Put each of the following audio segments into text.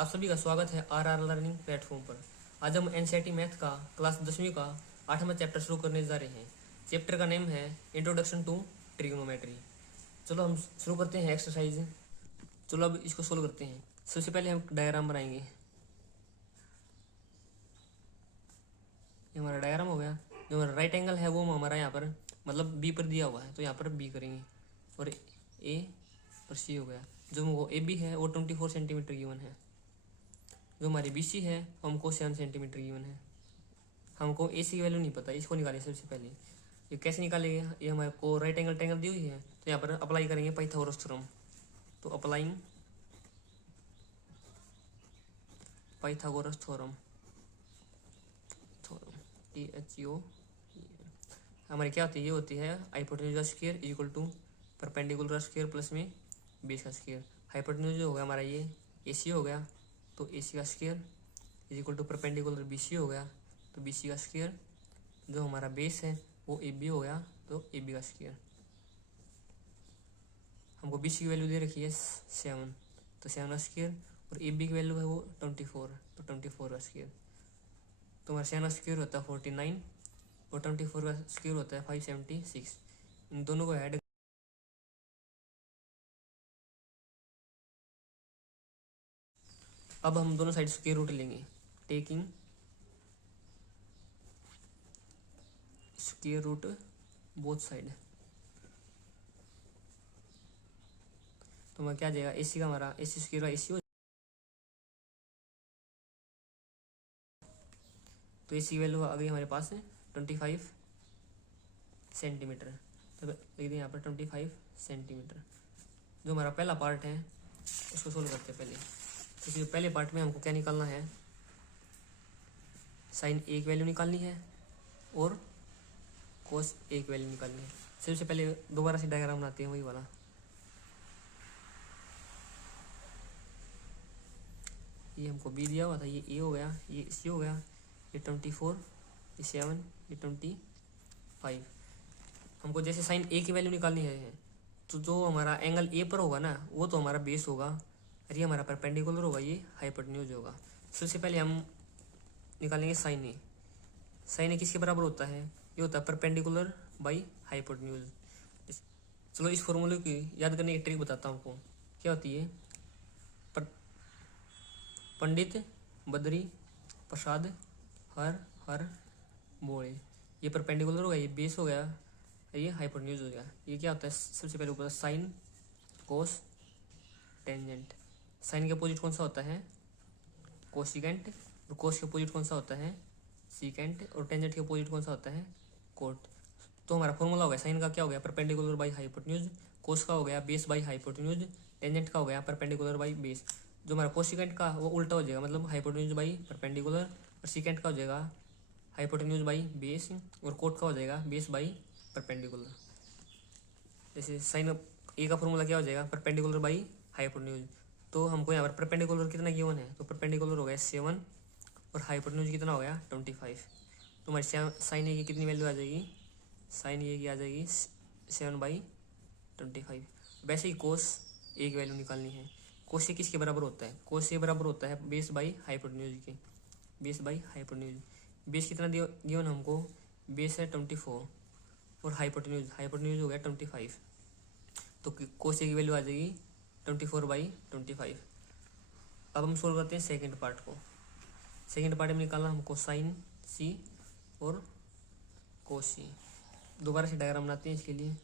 आप सभी का स्वागत है आर लर्निंग प्लेटफॉर्म पर। आज हम एनसीईआरटी मैथ का क्लास 10वीं का 8वां चैप्टर शुरू करने जा रहे हैं। चैप्टर का नेम है इंट्रोडक्शन टू ट्रिग्नोमेट्री। चलो हम शुरू करते हैं एक्सरसाइज। चलो अब इसको सोल्व करते हैं। सबसे पहले हम डायग्राम बनाएंगे। ये हमारा डायग्राम हो गया। जो हमारा राइट एंगल है वो हमारा यहाँ पर मतलब बी पर दिया हुआ है, तो यहाँ पर बी करेंगे और ए और सी हो गया। जो वो ए बी है वो 24 सेंटीमीटर गिवन है। जो हमारी बी सी है हमको 7 सेंटीमीटर गिवन है। हमको ए सी की वैल्यू नहीं पता, इसको निकालें सबसे पहले। ये कैसे निकालेंगे? ये हमारे को राइट एंगल ट्रायंगल दी हुई है, तो यहाँ पर अप्लाई करेंगे पाइथागोरस थ्योरम। तो अप्लाइंग पाइथागोरस थ्योरम, THEO हमारी क्या होती है? ये होती है hypotenuse square equal to perpendicular square plus में बेस का स्क्वायर। हाइपोटेन्यूज जो होगा हमारा ये AC हो गया, तो AC का square is equal to perpendicular BC हो गया, तो BC का स्क्वायर। जो हमारा बेस है वो AB हो गया, तो AB का स्क्वायर। हमको BC की वैल्यू दे रखी है 7, तो 7 का स्क्वायर, और AB की वैल्यू है वो 24, तो 24 का स्क्वायर। तो हमारा 7 का स्क्वायर होता है 49 और 24 का स्क्वायर होता है 576। इन दोनों को ऐड अब हम दोनों साइड स्क्वायर रूट लेंगे। Taking square root both side, तो हमारा क्या आ जाएगा? AC का हमारा AC स्क्वायर का AC हो, तो AC की वैल्यू आ गई हमारे पास है 25 सेंटीमीटर। तो लिख दें यहाँ पर 25 सेंटीमीटर। जो हमारा पहला पार्ट है उसको सोल्व करते हैं पहले। तो पहले पार्ट में हमको क्या निकालना है? साइन A की वैल्यू निकालनी है और कोस A की वैल्यू निकालनी है। सबसे पहले दोबारा से डायग्राम बनाते हैं वही वाला। ये हमको B दिया हुआ था, ये A हो गया, ये C हो गया, ये 24, ये 7, ये 25। हमको जैसे साइन A की वैल्यू निकालनी है, तो जो हमारा एंगल A पर होगा ना वो तो हमारा बेस होगा, और ये हमारा परपेंडिकुलर होगा, ये हाइपोटेन्यूज होगा। सबसे पहले हम निकालेंगे साइन A। साइन A किसके बराबर होता है? ये होता है परपेंडिकुलर बाई हाइपोटेन्यूज। चलो इस फॉर्मूले की याद करने की ट्रिक बताता हूँ आपको। क्या होती है? पंडित बद्री प्रसाद हर हर बोले, ये परपेंडिकुलर हो गया, ये बेस हो गया, ये हाइपोटेन्यूज हो गया। ये क्या होता है? सबसे पहले ऊपर साइन कोस टेंजेंट। साइन के अपोजिट कौन सा होता है? कोसिकेंट। और कोस के अपोजिट कौन सा होता है? सीकेंट। और टेंजेंट के अपोजिट कौन सा होता है? कोट। तो हमारा फॉर्मूला हो गया साइन का क्या हो गया? Perpendicular by hypotenuse. कोस का हो गया बेस बाई हाइपोटेन्यूज। टेंजेंट का हो गया परपेंडिकुलर बाई बेस। जो हमारा कोसिकेंट का वो उल्टा हो जाएगा, मतलब हाइपोटेन्यूज बाई परपेंडिकुलर, और सीकेंट का हो जाएगा हाइपोटेन्यूज बाई बेस, और कोट का हो जाएगा बेस बाई परपेंडिकुलर। जैसे साइन A का फॉर्मूला क्या हो जाएगा? Perpendicular by hypotenuse. तो हमको यहाँ पर परपेंडिकुलर कितना गिवन है? तो परपेंडिकुलर हो गया 7 और हाइपोटेन्यूज कितना हो गया 25। तो हमारी साइन A की कितनी वैल्यू आ जाएगी? साइन A की आ जाएगी 7/25। वैसे ही कोस A की वैल्यू निकालनी है। कोस A किसके बराबर होता है? कोस A बराबर होता है बेस बाई हाइपोटेन्यूज के। Base by hypotenuse. बेस कितना गिवन हमको? बेस है 24 और हाइपोटेन्यूज हो गया 25। तो कोस A की वैल्यू आ जाएगी 24/25। अब हम सोल्व करते हैं सेकेंड पार्ट को। सेकेंड पार्ट में निकालना हमको साइन C और कोस C। दोबारा से डायग्राम बनाते हैं इसके लिए।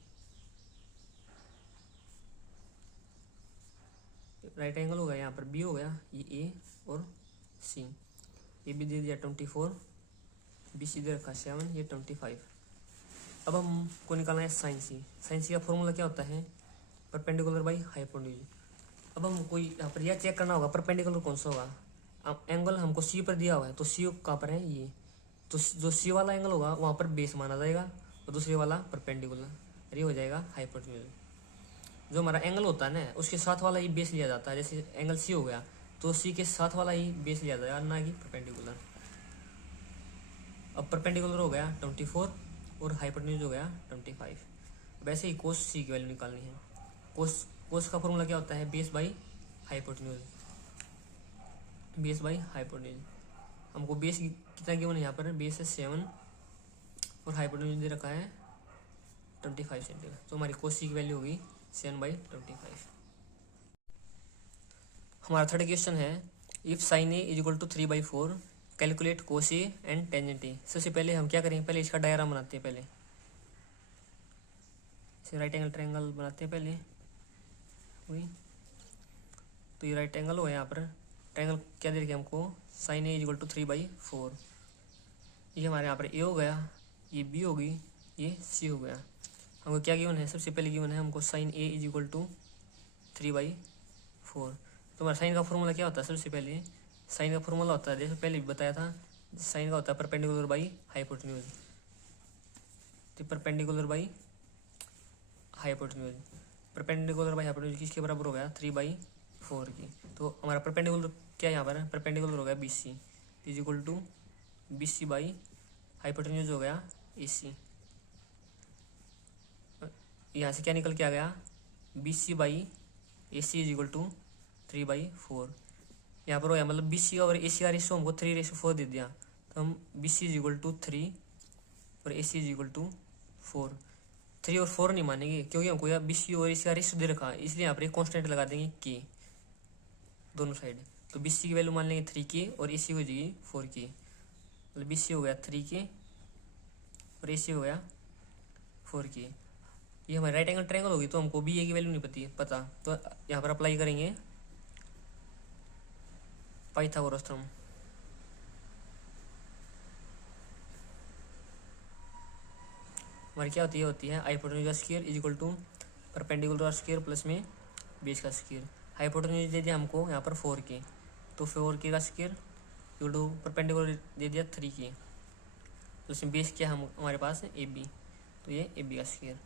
राइट एंगल हो गया, यहाँ पर B हो गया, ये A और C। ये भी दे दिया 24, BC दे रखा 7, ये 25। अब हमको निकालना है साइन C। साइन C का फॉर्मूला क्या होता है? Perpendicular by hypotenuse. अब हमको यहाँ पर यह चेक करना होगा परपेंडिकुलर कौन सा होगा। अब एंगल हमको C पर दिया हुआ है, तो C कहाँ पर है? ये। तो जो C वाला एंगल होगा वहाँ पर बेस माना जाएगा, और दूसरे वाला परपेंडिकुलर, ये हो जाएगा हाइपोटेन्यूज। जो हमारा एंगल होता है ना उसके साथ वाला ही बेस लिया जाता है। जैसे एंगल C हो गया तो C के साथ वाला ही बेस लिया जाएगा, ना कि परपेंडिकुलर। अब परपेंडिकुलर हो गया 24 और हाइपोटेन्यूज हो गया 25। वैसे ही कोस C की वैल्यू निकालनी है। कोस का फॉर्मूला क्या होता है? Base by hypotenuse. Base by hypotenuse. हमको बेस कितना गिवन है यहाँ पर, बेस है 7 और हाइपोटेन्यूज दे रखा है 25 सेंटीमीटर। तो हमारी कोसी की वैल्यू होगी 7/25। हमारा थर्ड क्वेश्चन है, if sine A is equal to 3/4 calculate cos A and tangent A. सबसे पहले हम क्या करेंगे, पहले इसका डायग्राम बनाते हैं। पहले इसे राइट एंगल ट्रायंगल बनाते हैं पहले। वही तो ये राइट एंगल हो यहाँ पर, ट्रायंगल क्या दे रखे हमको, sine A is equal to 3/4। ये हमारे यहाँ पर ए हो गया, ये बी होगी, ये सी हो गया। हमको क्या गिवन है, सबसे पहले गिवन है हमको sine A is equal to 3/4। तो हमारा साइन का फॉर्मूला क्या होता है, सबसे पहले साइन का फॉर्मूला होता है, जैसे पहले भी बताया था, साइन का होता है परपेंडिकुलर बाई हाइपोटेन्यूज। तो perpendicular by hypotenuse, perpendicular by hypotenuse किसके बराबर हो गया, 3/4 की। तो हमारा परपेंडिकुलर क्या है यहाँ पर, परपेंडिकुलर हो गया BC is equal to BC by hypotenuse हो गया AC। यहाँ से क्या निकल के आ गया, BC by AC is equal to 3/4। यहाँ पर हो गया, मतलब BC और AC का रेशो हमको 3/4 दे दिया, तो हम BC इज इक्वल टू 3 और AC इज इक्वल टू 4। 3 और 4 नहीं मानेंगे क्योंकि हमको यहाँ BC और AC का रेशो दे रखा है, इसलिए यहाँ पर एक कॉन्स्टेंट लगा देंगे K दोनों साइड। तो BC की वैल्यू मान लेंगे 3K और AC हो जाएगी 4K। मतलब BC हो गया 3K और AC हो गया 4K। ये हमारे राइट एंगल ट्रायंगल होगी, तो हमको BA की वैल्यू नहीं पता, तो यहाँ पर अप्लाई करेंगे पाइथागोरस थ्योरम। हमारी क्या होती है हाइपोटेन्यूज का square is equal to perpendicular का स्क्वायर प्लस में बेस का स्क्वायर। हाइपोटेन्यूज दे दिया हमको यहाँ पर 4K, तो 4K का स्क्वायर इक्वल टू परपेंडिकुलर दे दिया 3K प्लस में बेस क्या हमारे पास है AB, तो ये AB का स्क्वायर।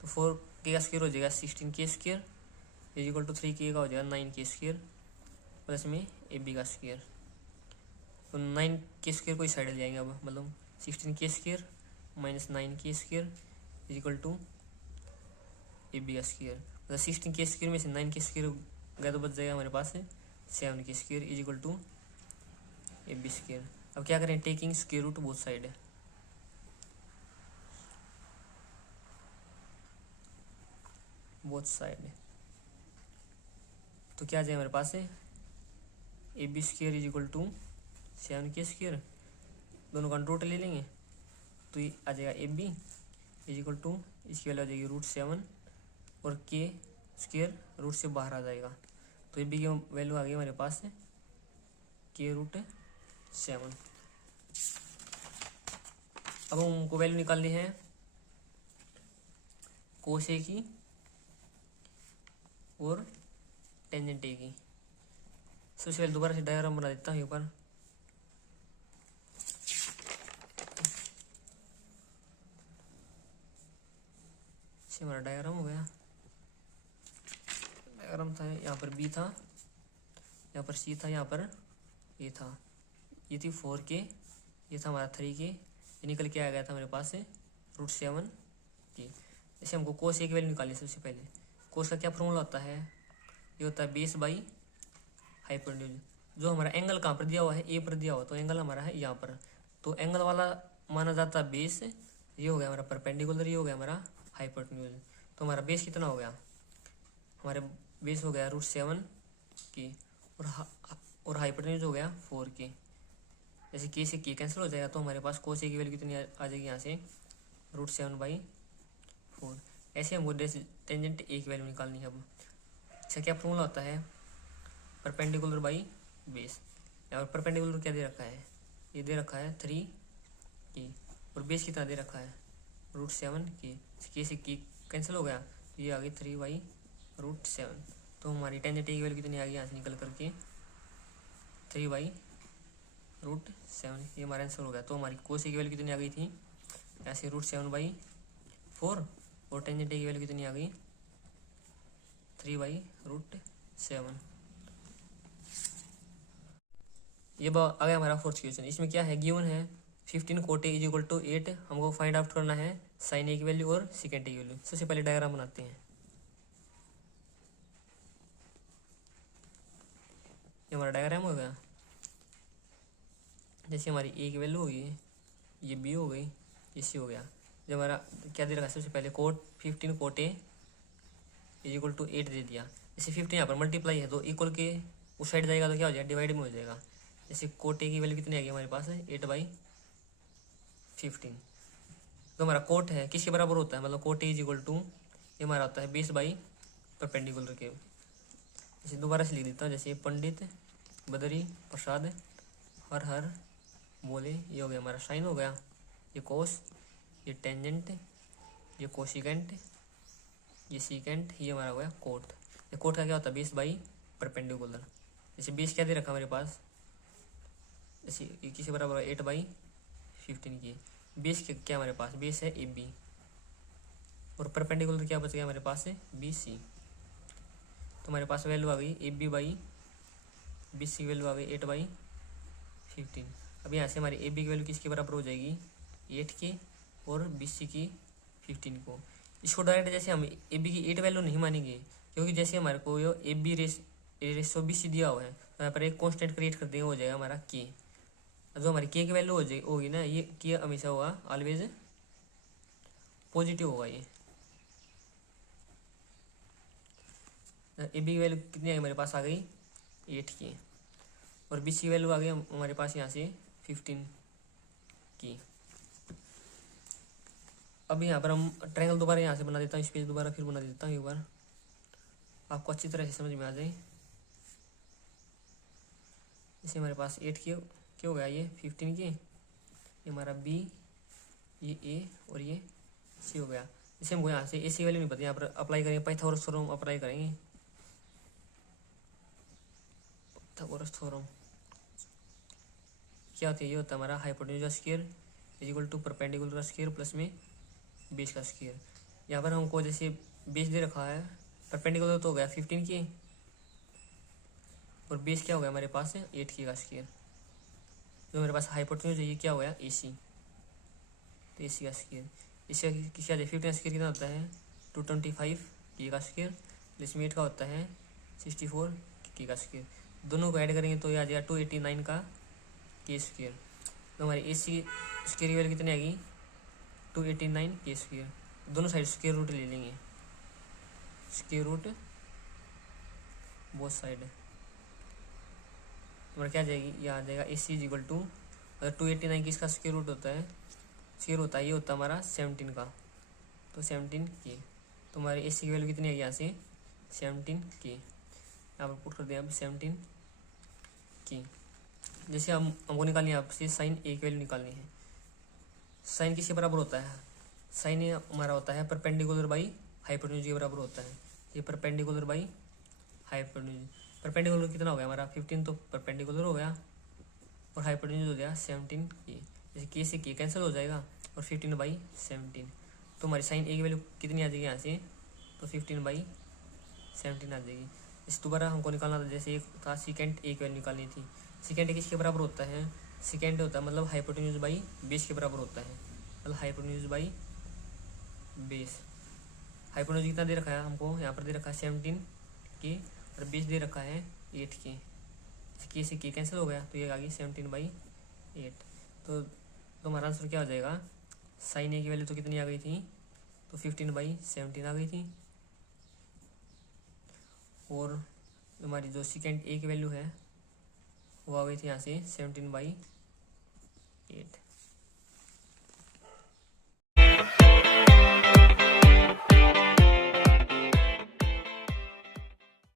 तो 4K का स्क्वायर हो जाएगा 16K square is equal to 3K का हो जाएगा 9K स्क्वायर प्लस में AB का स्क्वायर। तो 9K स्क्वायर को इस साइड ले जाएंगे अब, मतलब 16K square minus 9K square is equal to AB का स्क्वायर। मतलब 16K स्क्वायर में से 9K स्क्वायर गया तो बच जाएगा हमारे पास है 7K square is equal to AB square. अब क्या करें, taking square root both side है, बोथ साइड। तो क्या आ जाए हमारे पास है AB square is equal to 7K square, दोनों का रूट ले लेंगे तो ये आ जाएगा AB इज इक्वल टू, इसकी वैल्यू आ जाएगी √7 और K स्क्वायर रूट से बाहर आ जाएगा, तो AB की वैल्यू आ गई हमारे पास है K√7। अब हमको वैल्यू निकालनी है कोस A की और टेंजेंट A की। सबसे पहले दोबारा से डायग्राम बना देता हूँ एक बार। हमारा डायग्राम हो गया, डायग्राम था यहाँ पर B था, यहाँ पर C था, यहाँ पर A था, ये थी 4K, ये था हमारा 3K, ये निकल के आ गया था मेरे पास से √7K। जैसे हमको कोस A की वैल्यू निकालनी है, सबसे पहले कोस का क्या फॉर्मूला होता है, ये होता है बेस बाई हाइपोटेन्यूज। जो हमारा एंगल कहाँ पर दिया हुआ है, A पर दिया हुआ, तो एंगल हमारा है यहाँ पर, तो एंगल वाला माना जाता है बेस। ये हो गया हमारा परपेंडिकुलर, ये हो गया हमारा हाइपोटेन्यूज। तो हमारा बेस कितना हो गया, हमारे बेस हो गया √7K और हाइपोटेन्यूज हो गया 4K। जैसे K से K कैंसिल हो जाएगा, तो हमारे पास कोस A की वैल्यू कितनी आ जाएगी यहाँ से √7/4। ऐसे हमको टेंजेंट A की वैल्यू निकालनी है। अब इसका क्या फॉर्मूला होता है, परपेंडिकुलर बाई बेस। यहाँ पर परपेंडिकुलर क्या दे रखा है, ये दे रखा है 3K और बेस कितना दे रखा है √7K। K से K कैंसिल हो गया, तो ये आ गई 3/√7। तो हमारी टेंजेंट A की वैल्यू कितनी आ गई यहाँ से निकल करके 3/√7। ये हमारा आंसर हो गया। तो हमारी कोस A की वैल्यू कितनी आ गई थी यहाँ से √7/4 और टेंजेंट A की वैल्यू कितनी आ गई 3/√7। ये आ गया हमारा फोर्थ क्वेश्चन। इसमें क्या है, गिवन है 15 cot A is equal to 8। हमको फाइंड आउट करना है साइन A की वैल्यू और सेकेंड A की वैल्यू। सबसे पहले डायग्राम बनाते हैं। ये हमारा डायग्राम हो गया, जैसे हमारी ए की वैल्यू होगी, ये बी हो गई, ये सी हो गया। जब हमारा क्या दे रखा है सबसे पहले, cot 15 cot A is equal to 8 दे दिया। जैसे 15 यहाँ पर मल्टीप्लाई है तो इक्वल के उस साइड जाएगा तो क्या हो जाएगा, डिवाइड में हो जाएगा। जैसे कोट ए की वैल्यू कितनी आएगी हमारे पास, 8/15। तो हमारा कोट है किसके बराबर होता है, मतलब cot A is equal to, ये हमारा होता है 20/परपेंडिकुलर के। जैसे दोबारा से लिख देता हूँ, जैसे पंडित, बदरी, प्रसाद, हर हर बोले, ये हो गया हमारा साइन हो गया, ये कोस, ये टेंजेंट, ये कोसिकेंट, ये सीकेंट, ये हमारा हो गया कोट। ये कोट का क्या होता है, 20/परपेंडिकुलर। जैसे 20 क्या दे रखा हमारे पास, जैसे ये किसके बराबर है, 8/15 की। 20 क्या हमारे पास, 20 है ए बी, और परपेंडिकुलर क्या बच गया हमारे पास है बी सी। तो हमारे पास वैल्यू आ गई AB/BC की वैल्यू आ गई 8/15। अब यहाँ से हमारी AB की वैल्यू किसके बराबर हो जाएगी, 8 की, और BC की 15 को। इसको डायरेक्ट जैसे हम AB की 8 वैल्यू नहीं मानेंगे, क्योंकि जैसे हमारे को यो AB/BC दिया हुआ है, तो यहाँ पर एक कॉन्स्टेंट क्रिएट कर देंगे, हो जाएगा हमारा K। जो हमारी K की वैल्यू हो जाएगी होगी ना, ये K हमेशा होगा ऑलवेज पॉजिटिव होगा। ये AB की वैल्यू कितनी आई हमारे पास आ गई, 8 की, और BC की वैल्यू आ गई हमारे पास यहाँ से 15 की। अब यहाँ पर हम ट्रायंगल दोबारा यहाँ से बना देता हूँ, स्पेस दोबारा फिर बना देता हूँ एक बार, आपको अच्छी तरह से समझ में आ जाए। जैसे हमारे पास 8 की क्या हो गया, ये 15 की, ये हमारा B, ये A और ये C हो गया। जैसे हमको यहाँ से AC की वैल्यू नहीं पता, यहाँ पर अप्लाई करेंगे पाइथागोरस थ्योरम अप्लाई करेंगे। पाइथागोरस थ्योरम क्या होती है, ये होता है हमारा हाइपोटेन्यूज का square is equal to perpendicular का स्क्वायर प्लस में बेस का स्क्वायर। यहाँ पर हमको जैसे बेस दे रखा है, परपेंडिकुलर तो हो गया 15 की, और बेस क्या हो गया हमारे पास है 8 की का स्क्वायर। जो मेरे पास हाइपोटेन्यूज है ये क्या हो गया AC, तो AC का स्क्वायर। इसका क्या 15 का स्क्वायर कितना होता है 225 की का स्क्वायर, जिसमें 8 का होता है 64 की का स्क्वायर। दोनों को ऐड करेंगे तो ये आ जाएगा 289 का के स्क्वायर। तो हमारी AC स्क्वायर की वैल्यू कितनी आएगी 289 के स्क्वायर। दोनों साइड स्क्वायर रूट ले लेंगे, स्क्वायर रूट बोथ साइड, हमारा क्या आ जाएगी, ये आ जाएगा AC इज इक्वल टू, अगर 289 की इसका स्क्वायर रूट होता है, स्क्वायर होता है ये होता है हमारा 17 का, तो 17 के। तो हमारी AC की वैल्यू कितनी आएगी यहाँ से 17 के, यहाँ पर पुट कर दिया अब 17 की। जैसे हमको निकालनी है आपसे साइन A की वैल्यू निकालनी है। साइन किसके बराबर होता है, साइन हमारा होता है परपेंडिकुलर बाई हाइपोटेन्यूज के बराबर होता है। ये परपेंडिकुलर बाई हाइपोटेन्यूज, परपेंडिकुलर कितना हो गया हमारा 15, तो परपेंडिकुलर हो गया, और हाइपोटेन्यूज हो गया 17 की। जैसे के से के कैंसिल हो जाएगा, और 15/17। तो हमारी साइन A की वैल्यू कितनी आ जाएगी यहाँ से, तो 15/17 आ जाएगी। इस दोबारा हमको निकालना था, जैसे एक था सीकेंट A की वैल्यू निकालनी थी। सीकेंट किसके बराबर होता है, सीकेंट होता है मतलब हाइपोटेन्यूज बाई बेस के बराबर होता है, मतलब हाइपोटेन्यूज बाई बेस। हाइपोटेन्यूज कितना दे रखा है हमको, यहाँ पर दे रखा है 17 की, और बेस दे रखा है 8 की। के से के कैंसिल हो गया, तो ये आ गई 17/8। तो हमारा आंसर क्या हो जाएगा, साइन A की वैल्यू तो कितनी आ गई थी, तो 15/17 आ गई थी, और हमारी जो सेकेंड A की वैल्यू है वो आ गई थी यहाँ से 17/8।